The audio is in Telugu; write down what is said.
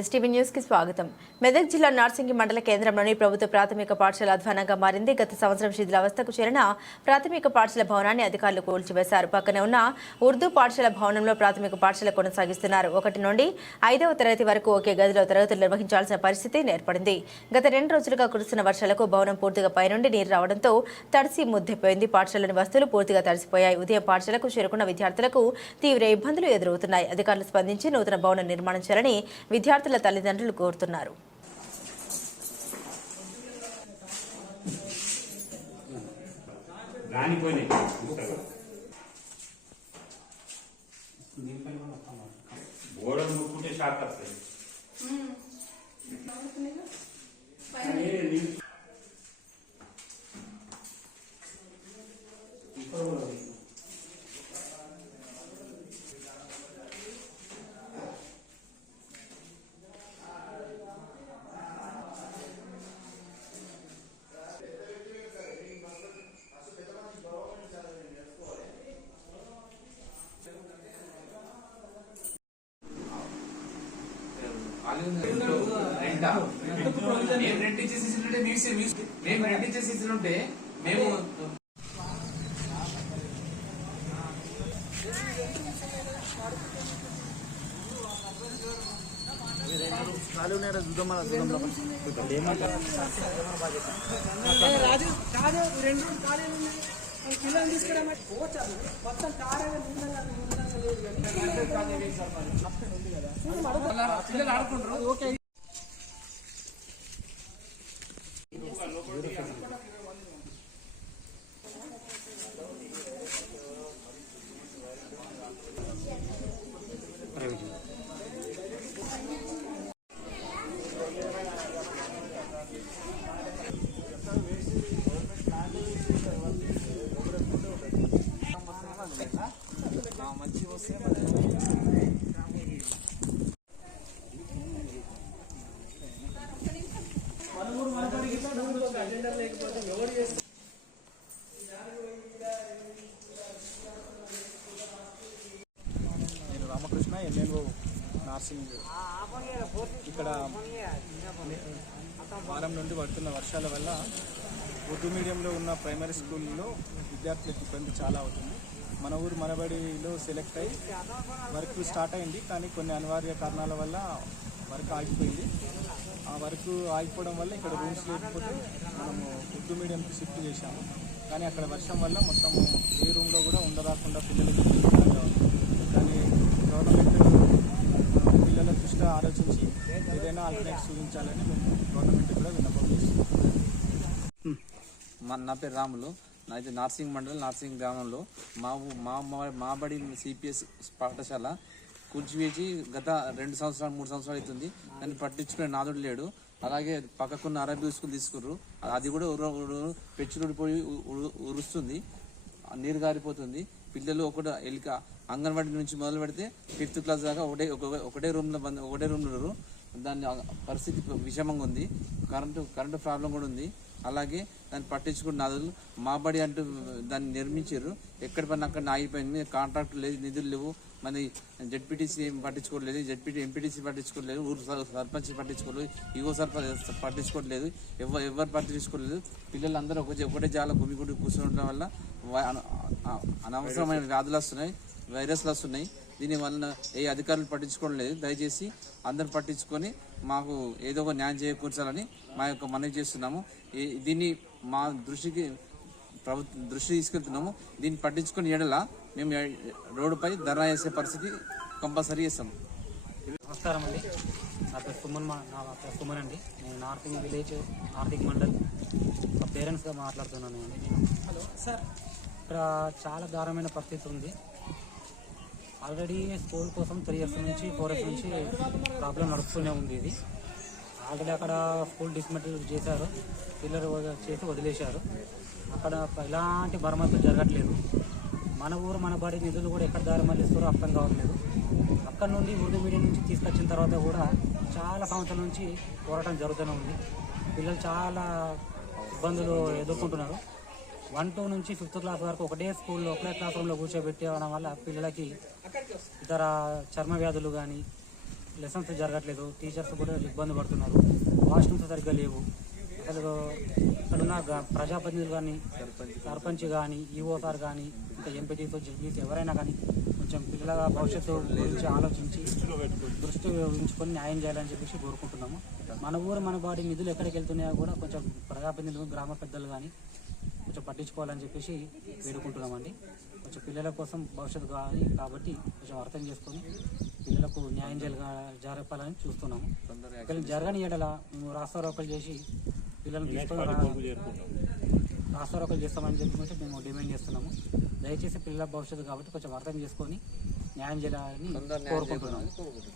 ఎస్టీవీ న్యూస్కి స్వాగతం. మెదక్ జిల్లా నార్సింగి మండల కేంద్రంలోని ప్రభుత్వ ప్రాథమిక పాఠశాల అధ్వానంగా మారింది. గత సంవత్సరం శిథిలావస్థకు చేరిన ప్రాథమిక పాఠశాల భవనాన్ని అధికారులు కూల్చివేశారు. పక్కనే ఉన్న ఉర్దూ పాఠశాల భవనంలో ప్రాథమిక పాఠశాల కొనసాగిస్తున్నారు. ఒకటి నుండి ఐదవ తరగతి వరకు ఒకే గదిలో తరగతులు నిర్వహించాల్సిన పరిస్థితి ఏర్పడింది గత రెండు రోజులుగా కురుస్తున్న వర్షాలకు భవనం పూర్తిగా పైనుండి నీరు రావడంతో తడిసి ముద్దెపోయింది. పాఠశాలని వస్తువులు పూర్తిగా తడిసిపోయాయి. ఉదయం పాఠశాలకు చేరుకున్న విద్యార్థులకు తీవ్ర ఇబ్బందులు ఎదురవుతున్నాయి. అధికారులు స్పందించి నూతన భవనం నిర్మాణం చేయాలని విద్యార్థులు తల్లిదండ్రులు కోరుతున్నారు. గోడలు ముట్టుకుంటే షాక్ వస్తాయి. రెంటా? మేము రెంట్ ఇచ్చేసి మీ మేము మేము రాజు కాదు రెండు రోజులు ఖాళీ ఉన్నాయి ఆ పిల్లల్ని తీసుకురా పోవచ్చు మొత్తం కార్ లేదు కదా పిల్లలు ఆడుకుంటారు ఓకే నేను ఎంఎన్ఓ నార్సింగ్ ఇక్కడ వారం నుండి పడుతున్న వర్షాల వల్ల ఉర్దూ మీడియంలో ఉన్న ప్రైమరీ స్కూల్లో విద్యార్థులకు ఇబ్బంది చాలా అవుతుంది. మన ఊరు మనబడిలో సెలెక్ట్ అయ్యి వర్క్ స్టార్ట్ అయింది. కానీ కొన్ని అనివార్య కారణాల వల్ల వర్క్ ఆగిపోయింది. ఆ వర్క్ ఆగిపోవడం వల్ల ఇక్కడ రూమ్స్ లేకపోతే మనము ఉర్దూ మీడియంకి షిఫ్ట్ చేశాము. కానీ అక్కడ వర్షం వల్ల మొత్తం ఏ రూమ్లో కూడా ఉండరాకుండా పిల్లలకి గవర్నమెంట్ పిల్లల దృష్టి ఆలోచించి ఏదైనా ఆల్టర్నేట్ చూపించాలని మేము గవర్నమెంట్ కూడా విన్నపం చేస్తున్నాం మా- నా పేరు రాములు. నాది నార్సింగ్ మండలం నార్సింగ్ గ్రామంలో మా మా మా- బడి సిపిఎస్ పాఠశాల కూల్చివేసి గత రెండు సంవత్సరాలు మూడు సంవత్సరాలు అవుతుంది. దాన్ని పట్టించుకునే నాదుడు లేడు. అలాగే పక్కకున్న అరబీ స్కూల్ తీసుకుర్రు. అది కూడా ఉర- ఉర- పెచ్చులుడిపోయి ఉరుస్తుంది నీరు గారిపోతుంది. పిల్లలు ఒకటి ఎలిక అంగన్వాడీ నుంచి మొదలు పెడితే ఫిఫ్త్ క్లాస్ దాకా ఒకటే ఒక- ఒకటే రూమ్లో బంద్ ఒకటే రూమ్లో ఉన్నారు. దాని పరిస్థితి విషమంగా ఉంది. కరెంటు కరెంటు ప్రాబ్లం కూడా ఉంది. అలాగే దాన్ని పట్టించుకున్న నదులు మా బడి అంటూ దాన్ని నిర్మించారు. ఎక్కడ పని అక్కడ ఆగిపోయింది కాంట్రాక్ట్ లేదు నిధులు లేవు. మరి జడ్పీటీసీ పట్టించుకోవట్లేదు జడ్పీటీ ఎంపీటీసీ పట్టించుకోలేదు ఊరు సర్పంచ్ పట్టించుకోలేదు ఈవో సర్పంచ్ పట్టించుకోవట్లేదు ఎవరు ఎవరు పట్టించుకోలేదు. పిల్లలందరూ ఒకటే ఒకటే జాల గుమిగుడి గుడి కూర్చుండడం వల్ల అనవసరమైన వ్యాధులు వస్తున్నాయి వైరస్లు వస్తున్నాయి. దీని వలన ఏ అధికారులు పట్టించుకోవడం లేదు. దయచేసి అందరు పట్టించుకొని మాకు ఏదో ఒక న్యాయం చేకూర్చాలని మా యొక్క మనవి చేస్తున్నాము. దీన్ని మా దృష్టికి ప్రభుత్వం దృష్టి తీసుకెళ్తున్నాము. దీన్ని పట్టించుకొని ఎడల మేము రోడ్డుపై ధర్నా చేసే పరిస్థితి కంపల్సరీ చేస్తాము. నమస్కారం అండి. నా పేరు సుమన్ మా- నా పేరు సుమన్ అండి. నేను నార్తింగ్ విలేజ్ నార్తింగ్ మండల్. మా పేరెంట్స్గా మాట్లాడుతున్నాను నేను. Hello sir. ఇక్కడ చాలా దారుణమైన పరిస్థితి ఉంది. ఆల్రెడీ స్కూల్ కోసం త్రీ ఇయర్స్ నుంచి ఫోర్ ఇయర్స్ నుంచి ప్రాబ్లం నడుస్తూనే ఉంది ఇది. ఆల్రెడీ అక్కడ స్కూల్ డిస్మెంటల్ చేశారు. పిల్లలు చేసి వదిలేశారు. అక్కడ ఎలాంటి మరమ్మతులు జరగట్లేదు. మన ఊరు మన బడి నిధులు కూడా ఎక్కడ దారి మళ్ళిస్తారో అర్థం కావట్లేదు. అక్కడ నుండి ఉర్దూ మీడియం నుంచి తీసుకొచ్చిన తర్వాత కూడా చాలా సంవత్సరాల నుంచి పోరాటం జరుగుతూనే ఉంది. పిల్లలు చాలా ఇబ్బందులు ఎదుర్కొంటున్నారు. వన్ టూ నుంచి ఫిఫ్త్ క్లాస్ వరకు ఒకటే స్కూల్లో ఒకటే క్లాస్ రూమ్లో కూర్చోబెట్టడం వల్ల పిల్లలకి ఇతర చర్మ వ్యాధులు కానీ లెసన్స్ జరగట్లేదు. టీచర్స్ కూడా ఇబ్బంది పడుతున్నారు. వాష్రూమ్స్ సరిగ్గా లేవు. అసలు ఇక్కడున్న గ- ప్రజాప్రతినిధులు కానీ సర్పంచ్ కానీ ఈఓ సార్ కానీ ఇంకా ఎంపీటీతో జడ్పీస్ ఎవరైనా కానీ కొంచెం పిల్లల భవిష్యత్తు గురించి ఆలోచించి దృష్టి ఉంచుకొని న్యాయం చేయాలని చెప్పేసి కోరుకుంటున్నాము. మన ఊరు మన బాడీ నిధులు ఎక్కడికి వెళ్తున్నాయో కూడా కొంచెం ప్రజాప్రతినిధులు గ్రామ పెద్దలు కానీ కొంచెం పట్టించుకోవాలని చెప్పేసి వేడుకుంటున్నామండి. కొంచెం పిల్లల కోసం భవిష్యత్తు కావాలి కాబట్టి కొంచెం అర్థం చేసుకొని పిల్లలకు న్యాయం జరగ జరపాలని చూస్తున్నాము. ఒకవేళ జరగని ఎడల మేము రాస్తారోకలు చేసి పిల్లల్ని తీసుకొని రాస్తారోకలు చేస్తామని చెప్పి మేము డిమాండ్ చేస్తున్నాము. దయచేసి పిల్లల భవిష్యత్తు కాబట్టి కొంచెం అర్థం చేసుకొని న్యాయం చేయాలని కోరుకుంటున్నాము.